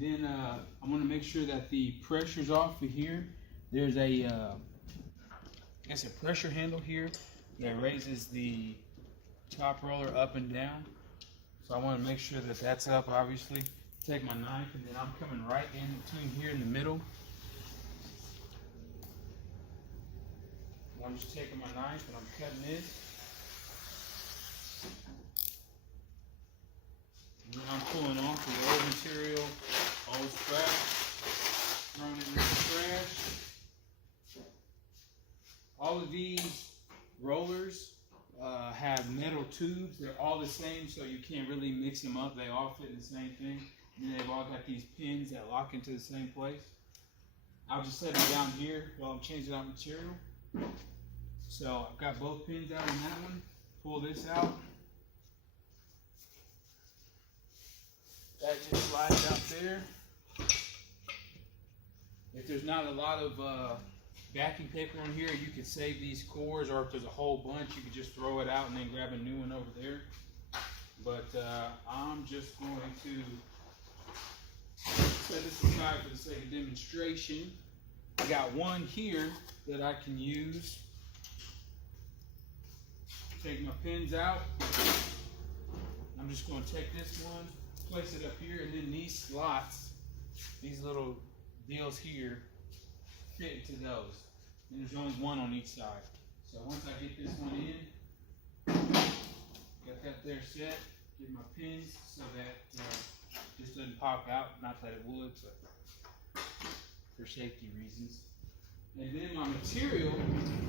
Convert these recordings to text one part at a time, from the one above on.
then I'm going to make sure that the pressure's off of here. There's a, I guess a pressure handle here that raises the top roller up and down. So I want to make sure that that's up, obviously. Take my knife, and then I'm coming right in between here in the middle. And I'm just taking my knife and I'm cutting this. And then I'm pulling off the old material, old scrap, throwing it in the trash. All of these rollers have metal tubes. They're all the same, so you can't really mix them up. They all fit in the same thing. And then they've all got these pins that lock into the same place. I'll just set them down here while I'm changing out material. So I've got both pins out on that one. Pull this out. That just slides out there. If there's not a lot of backing paper on here, you could save these cores, or if there's a whole bunch, you could just throw it out and then grab a new one over there. But I'm just going to set this aside for the sake of demonstration. I got one here that I can use. Take my pins out. I'm just going to take this one, place it up here, and then these slots, these little deals here, fit into those. And there's only one on each side. So once I get this one in, got that there set, get my pins so that this doesn't pop out. Not that it would, but for safety reasons. And then my material,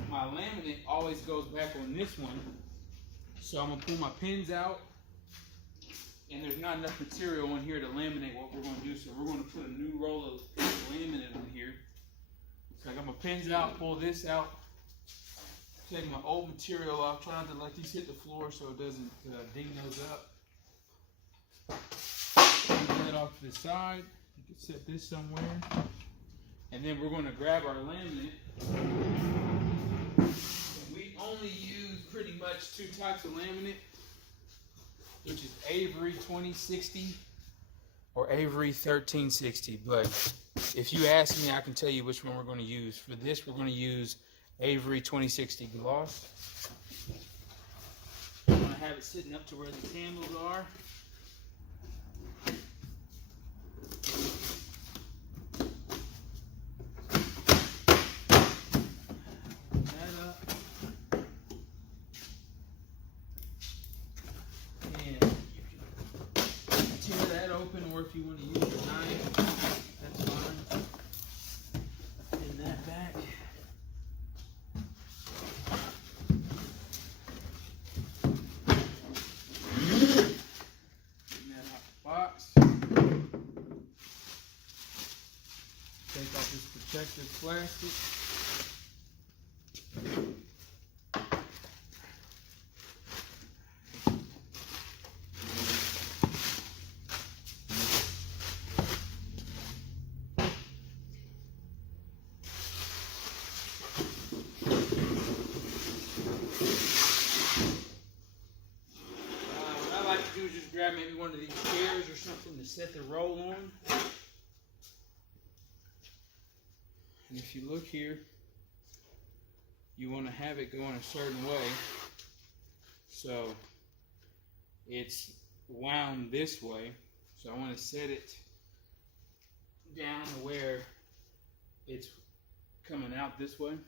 my laminate, always goes back on this one. So I'm going to pull my pins out. And there's not enough material on here to laminate what we're going to do. So we're going to put a new roll of laminate on here. So I got my pins out, pull this out. Take my old material off. Try not to let these hit the floor so it doesn't ding those up. Put that off to the side. You can set this somewhere. And then we're going to grab our laminate. And we only use pretty much two types of laminate, which is Avery 2060 or Avery 1360. But if you ask me, I can tell you which one we're going to use. For this, we're going to use Avery 2060 gloss. I'm going to have it sitting up to where the candles are. If you want to use your knife, that's fine. Pin that back. Getting that out the box. Take off this protective plastic. Just grab maybe one of these chairs or something to set the roll on. And if you look here, you want to have it going a certain way. So it's wound this way. So I want to set it down to where it's coming out this way.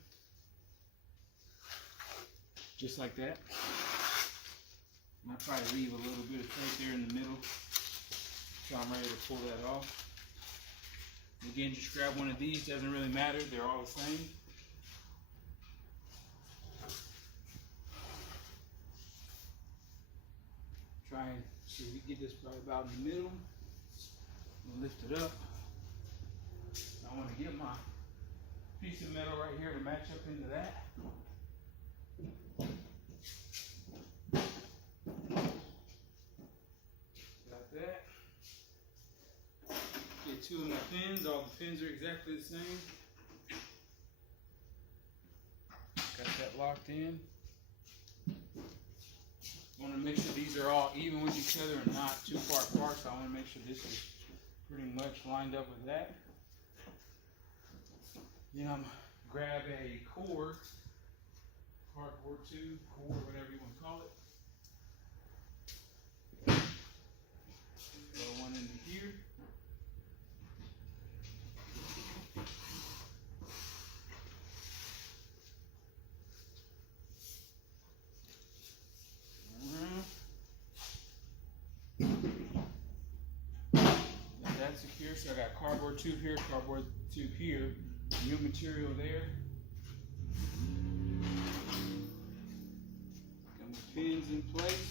Just like that. I'll try to leave a little bit of tape there in the middle so I'm ready to pull that off. Again, just grab one of these, doesn't really matter, they're all the same. Try and see if we can get this probably about in the middle. We'll lift it up. I want to get my piece of metal right here to match up into that. Got that. Get two of my pins. All the pins are exactly the same. Got that locked in. Want to make sure these are all even with each other and not too far apart. So I want to make sure this is pretty much lined up with that. Then I'm grab a cord, cardboard tube, cord, whatever you want to call it. Throw one into here. That's secure. So I got cardboard tube here, cardboard tube here, new material there. Got my pins in place.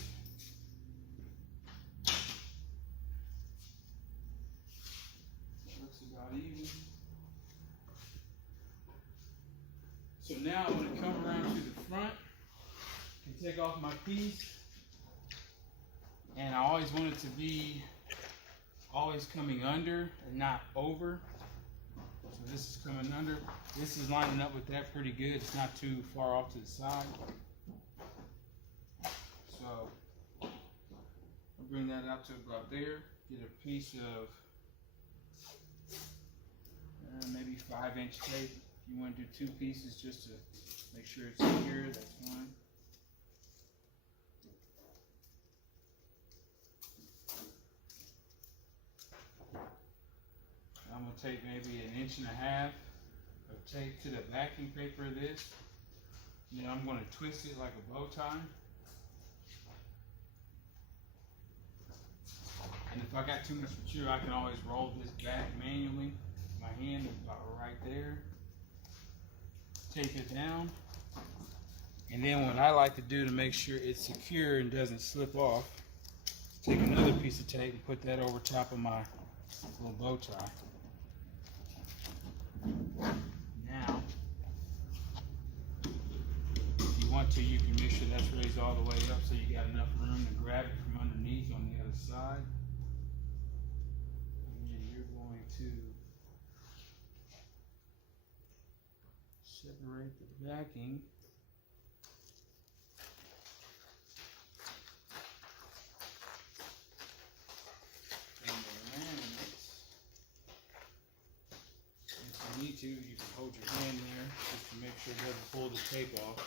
That looks about even. So now I'm going to come around to the front and take off my piece. And I always want it to be always coming under and not over. So this is coming under. This is lining up with that pretty good. It's not too far off to the side. So I'll bring that out to about there. Get a piece of maybe 5-inch tape. If you want to do 2 pieces just to make sure it's secure, that's fine. I'm going to take maybe 1.5 inches of tape to the backing paper of this. Then I'm going to twist it like a bow tie. And if I got too much material, I can always roll this back manually. My hand is about right there. Tape it down. And then what I like to do to make sure it's secure and doesn't slip off, take another piece of tape and put that over top of my little bow tie. Now, if you want to, you can make sure that's raised all the way up so you got enough room to grab it from underneath on the other side. And you're going to separate the backing. Need to, you can hold your hand there just to make sure it doesn't pull the tape off.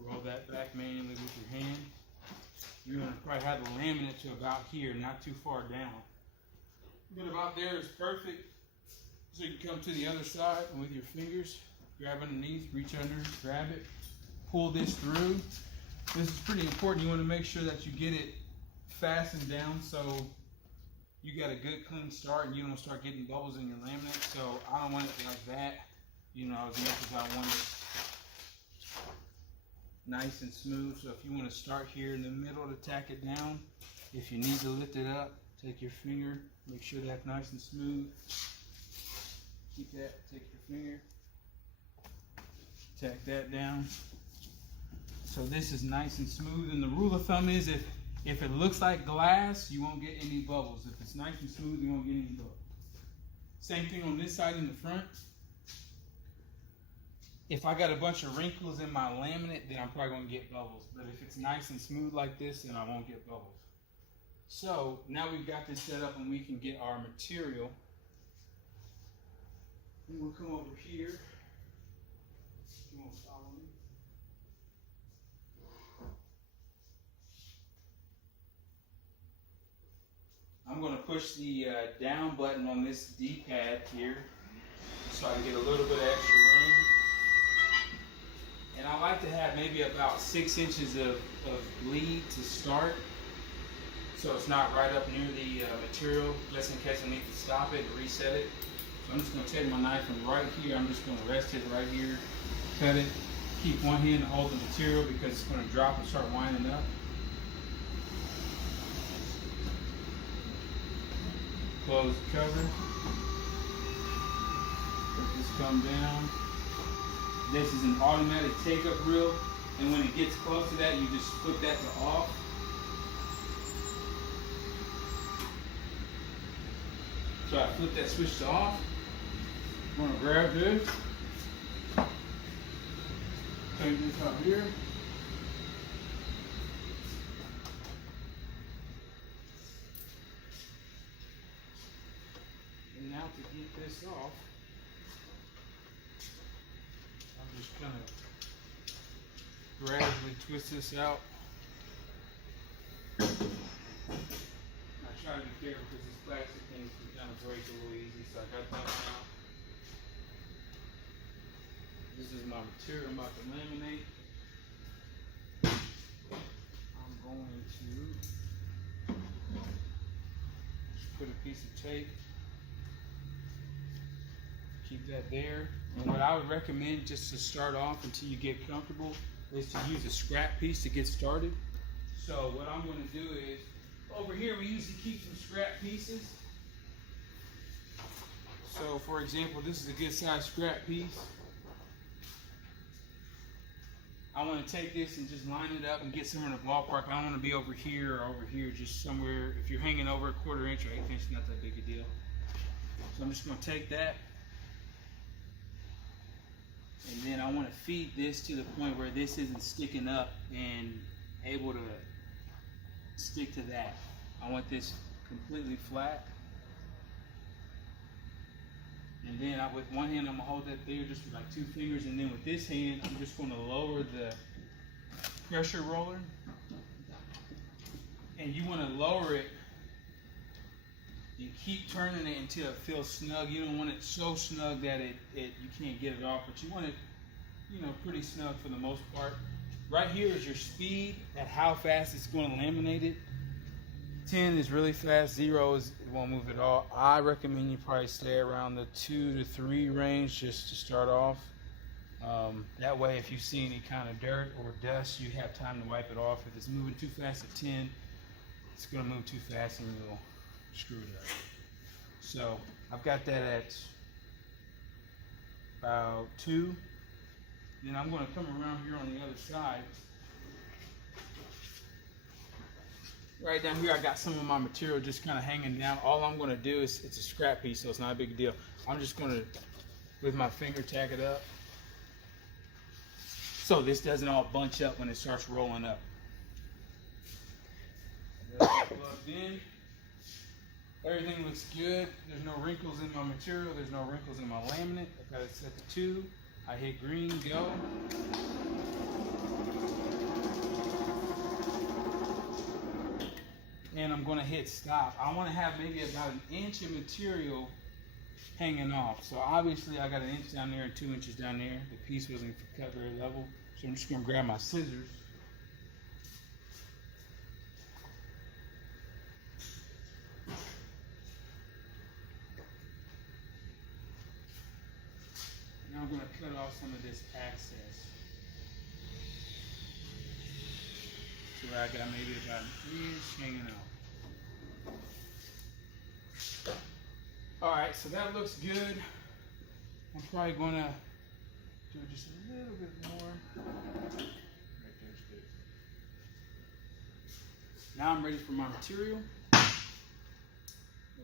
Roll that back manually with your hand. You're going to probably have the laminate to about here, not too far down. But about there is perfect. So you can come to the other side and with your fingers, grab underneath, reach under, grab it, pull this through. This is pretty important. You want to make sure that you get it fastened down so you got a good clean start and you don't start getting bubbles in your laminate. So I don't want it like that, you know, as much as I want it nice and smooth. So if you want to start here in the middle to tack it down, if you need to lift it up, take your finger, make sure that's nice and smooth. Keep that, take your finger, tack that down. So this is nice and smooth. And the rule of thumb is if it looks like glass, you won't get any bubbles. If it's nice and smooth, you won't get any bubbles. Same thing on this side in the front. If I got a bunch of wrinkles in my laminate, then I'm probably going to get bubbles. But if it's nice and smooth like this, then I won't get bubbles. So now we've got this set up and we can get our material. And we'll come over here. If you want to follow me. I'm going to push the down button on this D-pad here so I can get a little bit of extra room. And I like to have maybe about 6 inches of bleed to start so it's not right up near the material, just in case I need to stop it and reset it. So I'm just going to take my knife and right here, I'm just going to rest it right here, cut it, keep one hand to hold the material because it's going to drop and start winding up. Close the cover. Let this come down. This is an automatic take-up reel, and when it gets close to that, you just flip that to off. So I flip that switch to off. I'm gonna grab this. Take this out here. to get this off, I'm just kind of gradually twist this out. I try to be careful because these plastic things can kind of break a little easy, so I got that out. This is my material I'm about to laminate. I'm going to just put a piece of tape, keep that there. And what I would recommend just to start off until you get comfortable is to use a scrap piece to get started. So what I'm going to do is, over here we usually keep some scrap pieces. So for example, this is a good size scrap piece. I want to take this and just line it up and get somewhere in the ballpark. I don't want to be over here or over here, just somewhere. If you're hanging over a 1/4 inch or 1/8 inch, not that big a deal. So I'm just going to take that. And then I want to feed this to the point where this isn't sticking up and able to stick to that. I want this completely flat. And then with one hand, I'm going to hold that there just with like 2 fingers. And then with this hand, I'm just going to lower the pressure roller. And you want to lower it and keep turning it until it feels snug. You don't want it so snug that you can't get it off, but you want it, pretty snug for the most part. Right here is your speed at how fast it's going to laminate it. 10 is really fast, 0 is it won't move at all. I recommend you probably stay around the 2 to 3 range just to start off. That way, if you see any kind of dirt or dust, you have time to wipe it off. If it's moving too fast at 10, it's going to move too fast and you'll screw it up. So I've got that at about 2. Then I'm going to come around here on the other side. Right down here, I got some of my material just kind of hanging down. All I'm going to do is, it's a scrap piece, so it's not a big deal. I'm just going to, with my finger, tack it up. So this doesn't all bunch up when it starts rolling up. That's plugged in. Everything looks good. There's no wrinkles in my material. There's no wrinkles in my laminate. I've got it set to 2. I hit green, go. And I'm going to hit stop. I want to have maybe about 1 inch of material hanging off. So obviously I got 1 inch down there and 2 inches down there. The piece wasn't cut very level. So I'm just going to grab my scissors. Now I'm going to cut off some of this excess. So I got maybe about 1 inch hanging out. Alright, so that looks good. I'm probably going to do just a little bit more. Right there's good. Now I'm ready for my material. I'll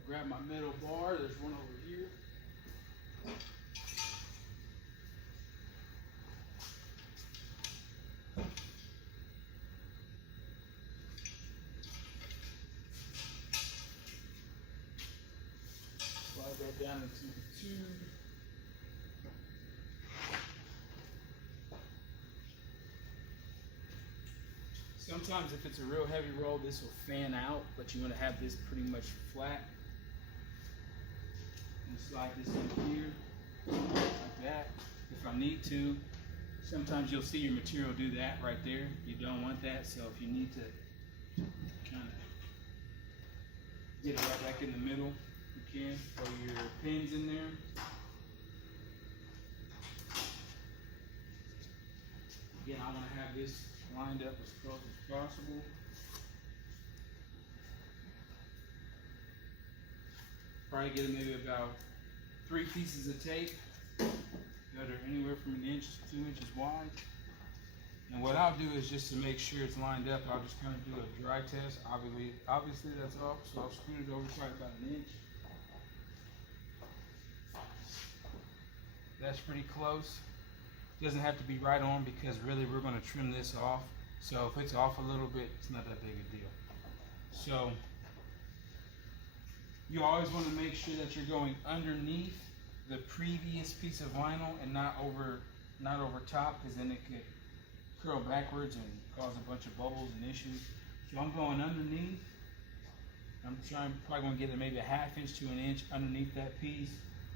grab my metal bar. There's one over here. Slide that down into the tube. Sometimes if it's a real heavy roll, this will fan out, but you want to have this pretty much flat. And slide this in here, like that. If I need to, sometimes you'll see your material do that right there. You don't want that, so if you need to kind of get it right back in the middle, you can. Throw your pins in there. Again, I want to have this lined up as close as possible. Probably get maybe about 3 pieces of tape that are anywhere from 1 inch to 2 inches wide. And what I'll do is, just to make sure it's lined up, I'll just kind of do a dry test. Obviously that's off, so I'll scoot it over probably about 1 inch. That's pretty close. Doesn't have to be right on, because really we're going to trim this off. So if it's off a little bit, it's not that big a deal. So You always want to make sure that you're going underneath the previous piece of vinyl and not over top, because then it could curl backwards and cause a bunch of bubbles and issues. So I'm going underneath. I'm probably going to get it maybe a ½ inch to an inch underneath that piece.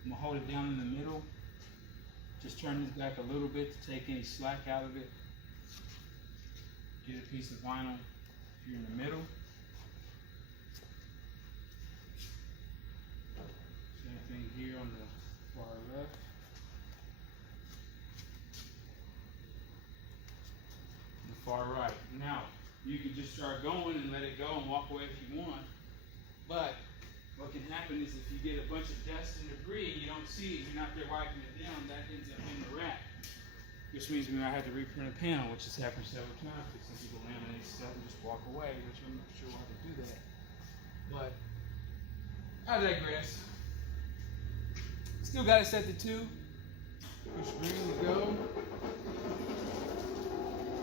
I'm going to hold it down in the middle. Just turn this back a little bit to take any slack out of it. Get a piece of vinyl here in the middle. Same thing here on the far left. And the far right. Now, you can just start going and let it go and walk away if you want. But what can happen is if you get a bunch of dust and debris and you don't see it, you're not there wiping it down, that ends up in the rack. Which means we might have to reprint a panel, which has happened several times because some people laminate stuff and just walk away, which I'm not sure why they do that. But I digress. Still got it set to 2. Push green to go.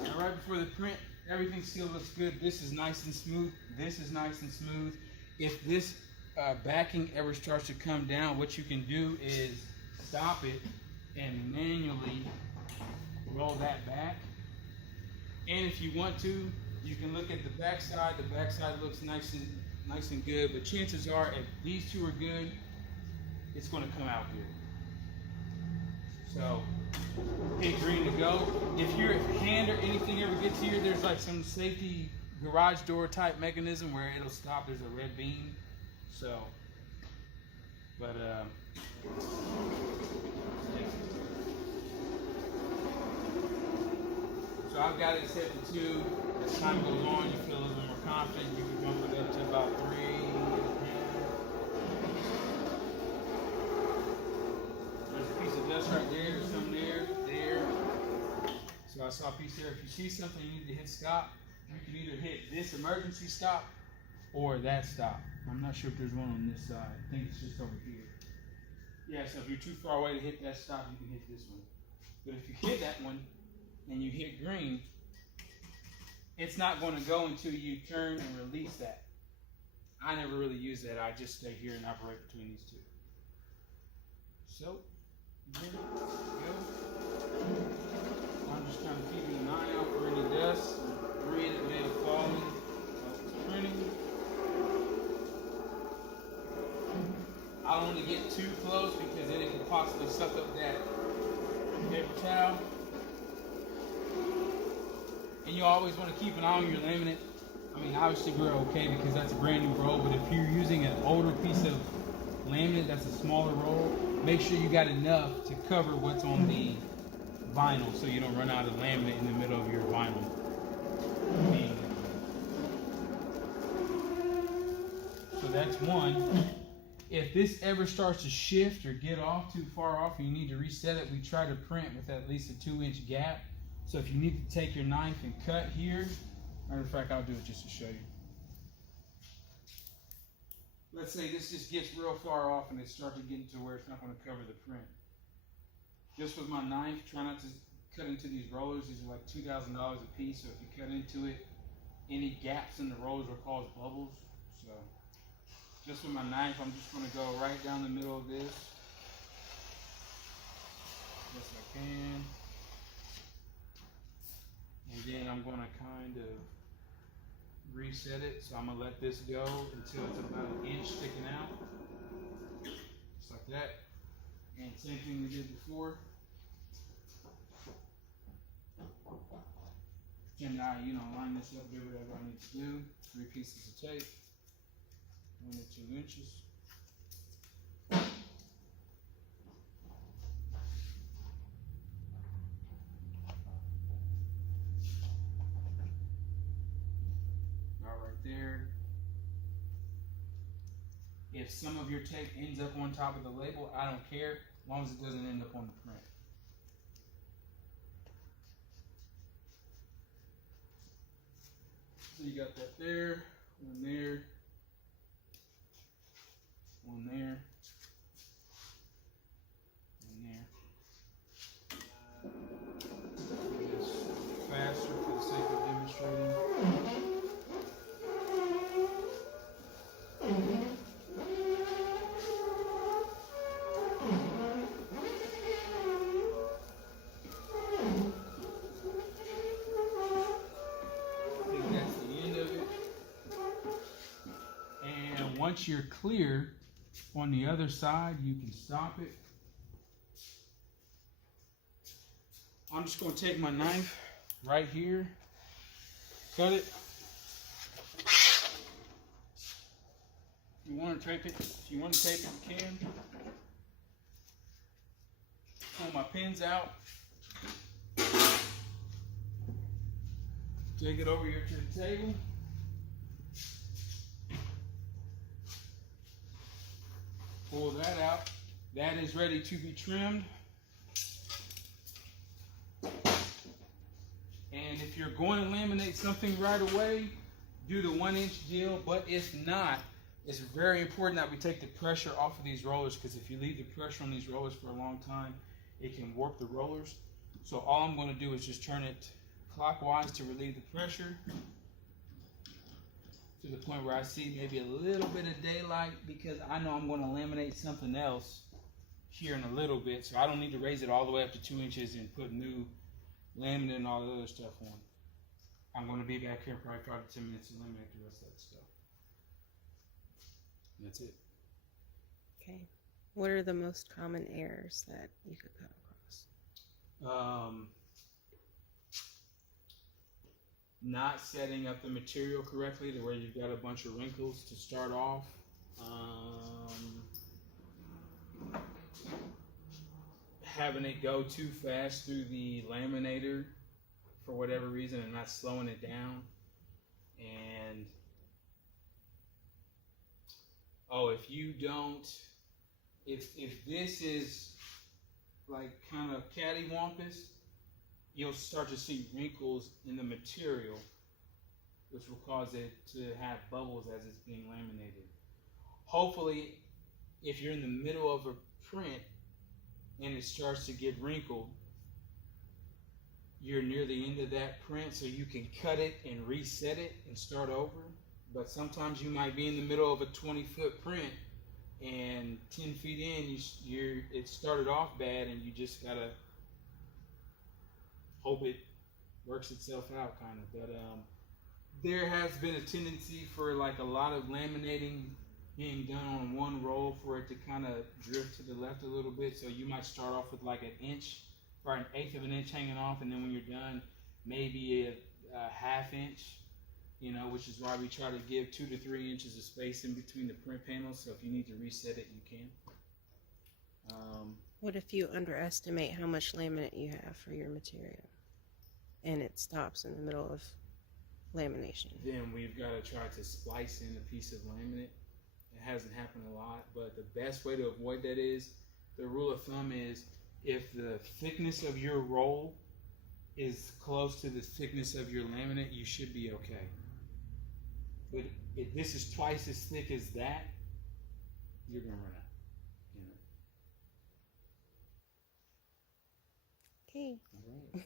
Now right before the print, everything still looks good. This is nice and smooth. This is nice and smooth. If this backing ever starts to come down, what you can do is stop it and manually roll that back. And if you want to, you can look at the back side. The back side looks nice and good, but chances are if these two are good, it's going to come out good. So hit green to go. If your hand or anything ever gets here, there's like some safety garage door type mechanism where it'll stop. There's a red beam. So, but so I've got it set to 2. As time goes on, you feel a little more confident. You can bump it up to about 3. There's a piece of dust right there. There's some there. So I saw a piece there. If you see something you need to hit stop, you can either hit this emergency stop or that stop. I'm not sure if there's one on this side. I think it's just over here. Yeah, so if you're too far away to hit that stop, you can hit this one. But if you hit that one and you hit green, it's not going to go until you turn and release that. I never really use that. I just stay here and operate between these two. So, green, go. I'm just kind of keeping an eye out for any dust, debris that may have fallen while it's printing. I don't want to get too close because then it could possibly suck up that paper towel. And you always want to keep an eye on your laminate. I mean, obviously we're okay because that's a brand new roll, but if you're using an older piece of laminate that's a smaller roll, make sure you got enough to cover what's on the vinyl so you don't run out of laminate in the middle of your vinyl. So that's one. If this ever starts to shift or get off too far off and you need to reset it, we try to print with at least a 2-inch gap. So if you need to take your knife and cut here, matter of fact, I'll do it just to show you. Let's say this just gets real far off and it starts to get to where it's not going to cover the print. Just with my knife, try not to cut into these rollers. These are like $2,000 a piece, so if you cut into it, any gaps in the rollers will cause bubbles. So just with my knife, I'm just going to go right down the middle of this. Best I can. And then I'm going to kind of reset it. So I'm going to let this go until it's about 1 inch sticking out. Just like that. And same thing we did before. And I, line this up, do whatever I need to do. 3 pieces of tape. 1 or 2 inches. There. If some of your tape ends up on top of the label, I don't care, as long as it doesn't end up on the print. So you got that there, one there, one there, and there. It's faster for the sake of demonstrating. once you're clear on the other side, you can stop it. I'm just going to take my knife right here, cut it. If you want to tape it, you can. Pull my pins out. Take it over here to the table. Pull that out. That is ready to be trimmed. And if you're going to laminate something right away, do the 1-inch deal. But if not, it's very important that we take the pressure off of these rollers, because if you leave the pressure on these rollers for a long time, it can warp the rollers. So all I'm going to do is just turn it clockwise to relieve the pressure to the point where I see maybe a little bit of daylight, because I know I'm going to laminate something else here in a little bit, so I don't need to raise it all the way up to 2 inches and put new laminate and all the other stuff on. I'm going to be back here probably 5 to 10 minutes to laminate the rest of that stuff. And that's it. Okay. What are the most common errors that you could come across? Not setting up the material correctly to where you've got a bunch of wrinkles to start off. Having it go too fast through the laminator for whatever reason and not slowing it down. And if you don't, if this is like kind of cattywampus, you'll start to see wrinkles in the material, which will cause it to have bubbles as it's being laminated. Hopefully, if you're in the middle of a print and it starts to get wrinkled, you're near the end of that print, so you can cut it and reset it and start over. But sometimes you might be in the middle of a 20-foot print, and 10 feet in, it started off bad, and you just gotta hope it works itself out, kind of. But there has been a tendency for like a lot of laminating being done on one roll for it to kind of drift to the left a little bit. So you might start off with like an inch or an eighth of an inch hanging off, and then when you're done, maybe a half inch, which is why we try to give 2 to 3 inches of space in between the print panels. So if you need to reset it, you can. What if you underestimate how much laminate you have for your material and it stops in the middle of lamination? Then we've got to try to splice in a piece of laminate. It hasn't happened a lot, but the best way to avoid that is, the rule of thumb is, if the thickness of your roll is close to the thickness of your laminate, you should be okay. But if this is twice as thick as that, you're going to run out. Okay. All right.